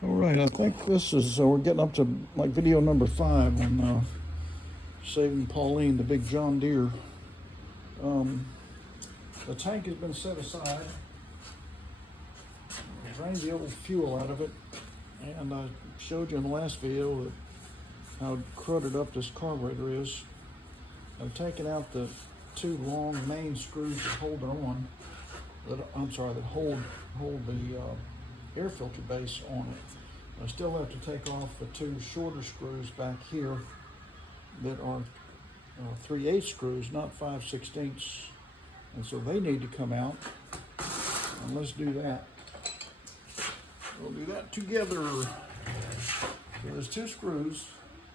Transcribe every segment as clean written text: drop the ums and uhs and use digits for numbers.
All right, I think this is, we're getting up to like video number 5 on saving Pauline, the big John Deere. The tank has been set aside. Drained the old fuel out of it, and I showed you in the last video that how crudded up this carburetor is. I've taken out the 2 long main screws that hold it on. That hold the air filter base on it. I still have to take off the 2 shorter screws back here that are 3/8 screws, not 5/16, and so they need to come out. And let's do that. We'll do that together. So there's 2 screws,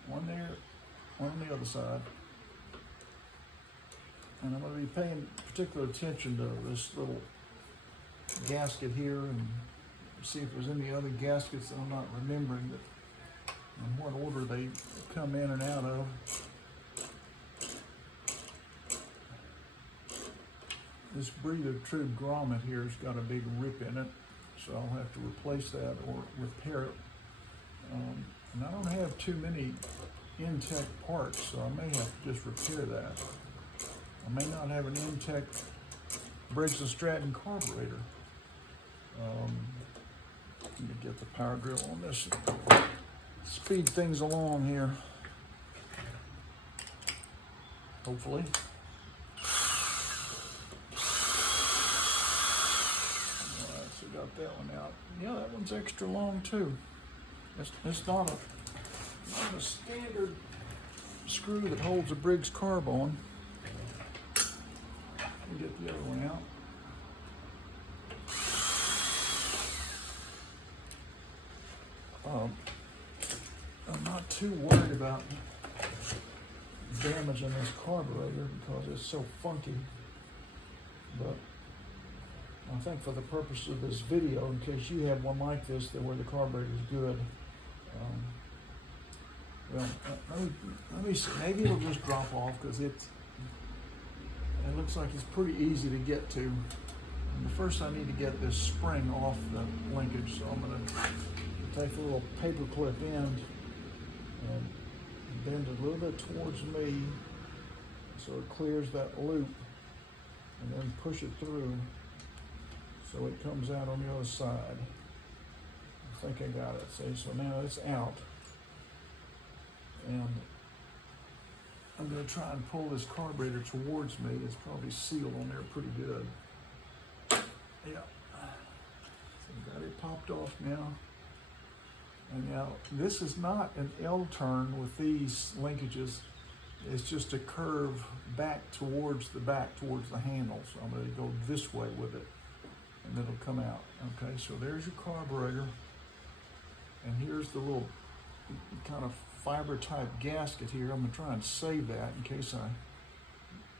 one there, one on the other side. And I'm going to be paying particular attention to this little gasket here and see if there's any other gaskets that I'm not remembering that in what order they come in and out of. This breather tube grommet here has got a big rip in it, so I'll have to replace that or repair it. And I don't have too many Intec parts, so I may have to just repair that. I may not have an Intec Briggs and Stratton carburetor. Let me get the power drill on this. Speed things along here. Hopefully. Alright, so got that one out. Yeah, that one's extra long too. It's not a standard screw that holds a Briggs carb on. We'll get the other one out. I'm not too worried about damaging this carburetor because it's so funky, but I think for the purpose of this video, in case you have one like this that where the carburetor is good, well, let me see, maybe it'll just drop off because it looks like it's pretty easy to get to. And first I need to get this spring off the linkage, so I'm going to take a little paper clip end and bend it a little bit towards me so it clears that loop, and then push it through so it comes out on the other side. I think I got it. See, so now it's out, and I'm going to try and pull this carburetor towards me. It's probably sealed on there pretty good. Yeah, so got it popped off now. And now this is not an L turn with these linkages. It's just a curve back towards the handle. So I'm going to go this way with it, and it'll come out. Okay, so there's your carburetor, and here's the little kind of fiber type gasket here. I'm going to try and save that in case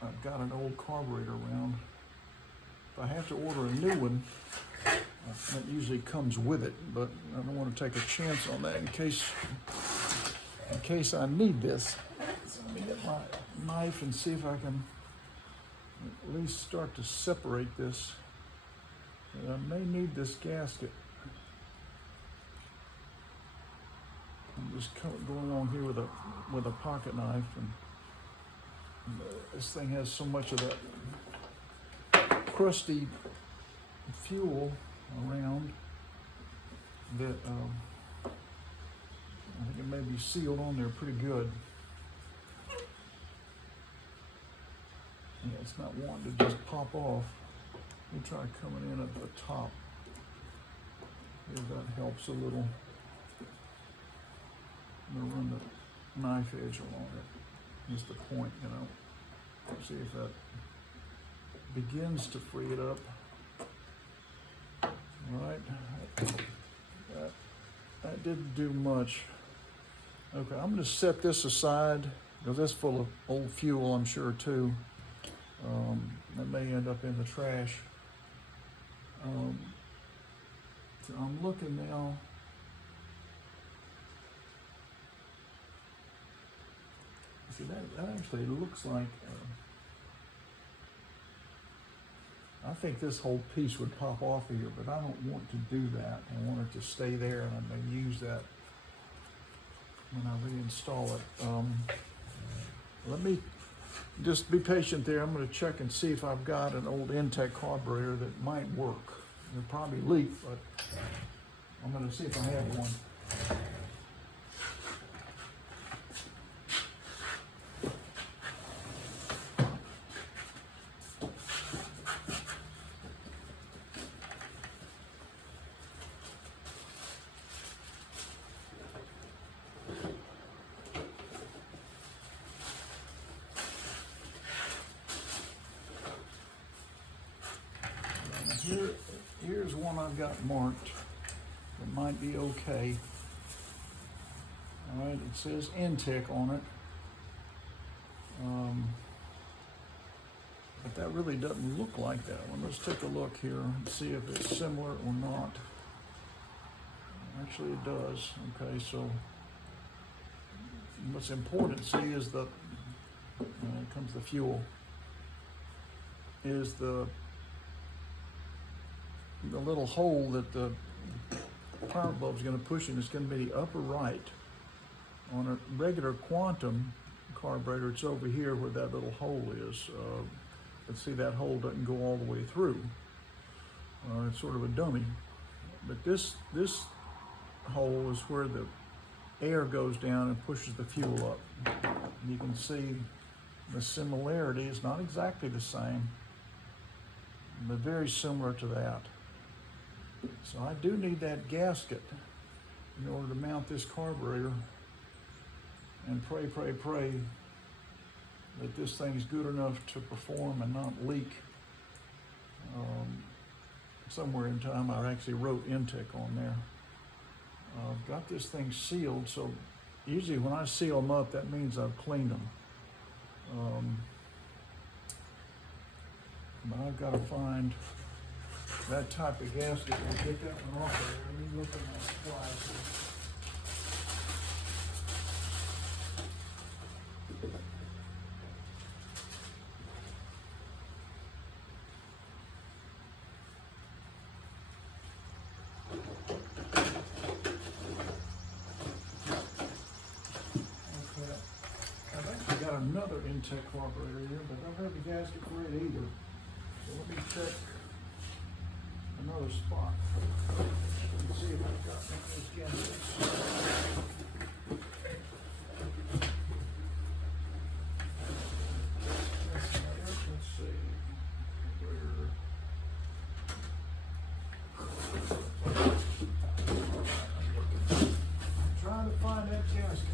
I've got an old carburetor around. If I have to order a new one, that usually comes with it, but I don't want to take a chance on that in case I need this. So let me get my knife and see if I can at least start to separate this. I may need this gasket. I'm just going along here with a pocket knife, and this thing has so much of that crusty fuel around that I think it may be sealed on there pretty good. Yeah, it's not wanting to just pop off. Let me try coming in at the top. If that helps a little. I'm going to run the knife edge along it. Just the point, you know. See if that begins to free it up. Right, that didn't do much. Okay, I'm going to set this aside because that's full of old fuel, I'm sure too. That may end up in the trash. So I'm looking now. See, that actually looks like I think this whole piece would pop off of here, but I don't want to do that. I want it to stay there, and I may use that when I reinstall it. Let me just be patient there. I'm going to check and see if I've got an old Intec carburetor that might work. It'll probably leak, but I'm going to see if I have one. Here's one I've got marked that might be okay. All right, it says Intec on it. But that really doesn't look like that one. Let's take a look here and see if it's similar or not. Actually, it does. Okay, so what's important to see is here comes the fuel, is the little hole that the power bulb is going to push in is going to be the upper right. On a regular quantum carburetor, it's over here where that little hole is. But see, that hole doesn't go all the way through. It's sort of a dummy. But this hole is where the air goes down and pushes the fuel up. And you can see the similarity is not exactly the same, but very similar to that. So I do need that gasket in order to mount this carburetor, and pray that this thing's good enough to perform and not leak. Somewhere in time I actually wrote Intec on there. I've got this thing sealed, so usually when I seal them up, that means I've cleaned them. But I've got to find that type of gasket. We'll get that one off there. Let me look at my supplies here. Okay, I've actually got another Intec carburetor here, but I don't have the gasket for it either. So let me check another spot and see if I've got one of those gaskets. Let's see. I'm trying to find that gasket.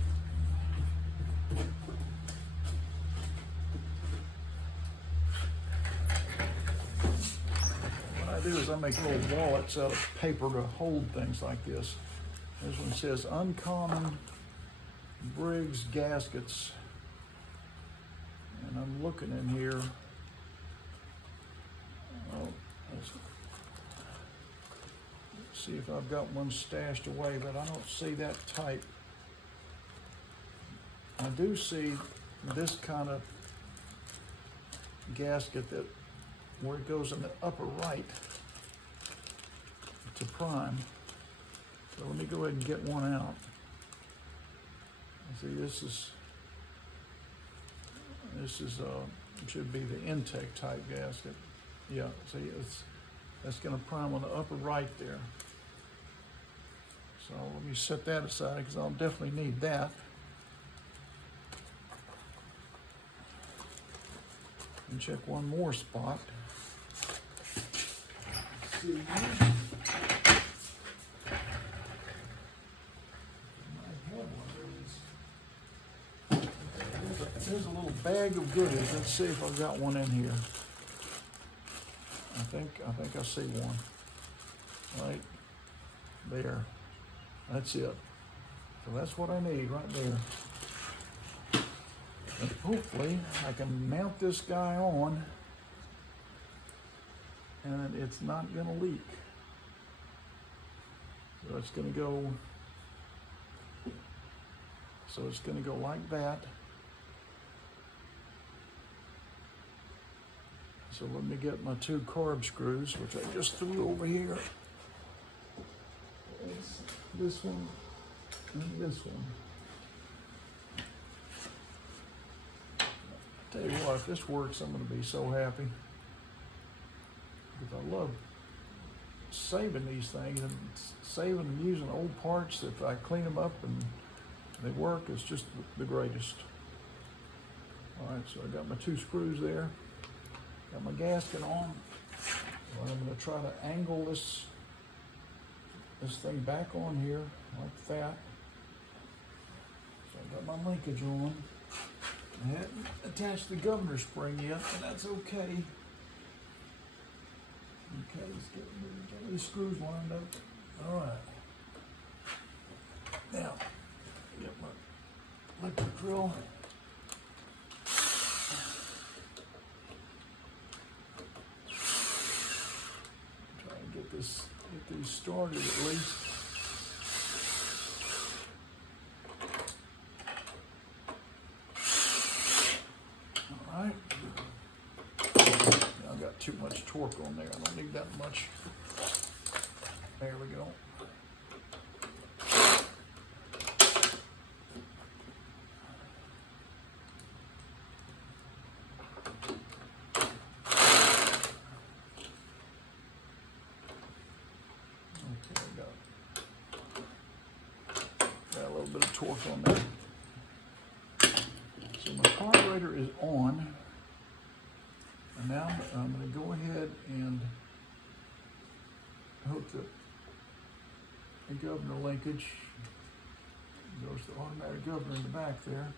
Do is I make little wallets out of paper to hold things like this. This one says Uncommon Briggs gaskets, and I'm looking in here. Let's see if I've got one stashed away, but I don't see that type. I do see this kind of gasket that where it goes in the upper right to prime. So let me go ahead and get one out. See, this is should be the Intec type gasket. Yeah, see, that's going to prime on the upper right there. So let me set that aside because I'll definitely need that. And check one more spot. Let's see. There's a little bag of goodies. Let's see if I've got one in here. I think I see one. Right there. That's it. So that's what I need right there. And hopefully I can mount this guy on and it's not gonna leak. So it's gonna go like that. So let me get my 2 carb screws, which I just threw over here. It's this one and this one. Tell you what, if this works, I'm going to be so happy. Because I love saving these things and saving and using old parts. If I clean them up and they work, it's just the greatest. All right, so I got my 2 screws there. Got my gasket on. Well, I'm going to try to angle this thing back on here like that. So I got my linkage on. I hadn't attached the governor spring yet, and that's okay. Okay, let's get these screws lined up. All right. Now, get my electric drill. Try and get these started at least. All right. I've got too much torque on there. I don't need that much. There we go. Okay, got a little bit of torque on there. So my carburetor is on. And now I'm going to go ahead and hook the governor linkage. There's the automatic governor in the back there.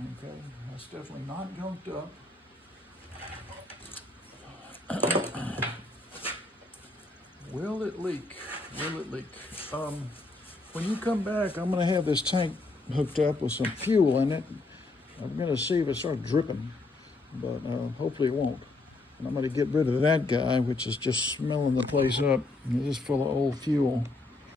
Okay, that's definitely not gunked up. Will it leak? Will it leak? When you come back, I'm going to have this tank hooked up with some fuel in it. I'm going to see if it starts dripping, but hopefully it won't. And I'm going to get rid of that guy, which is just smelling the place up. It's just full of old fuel.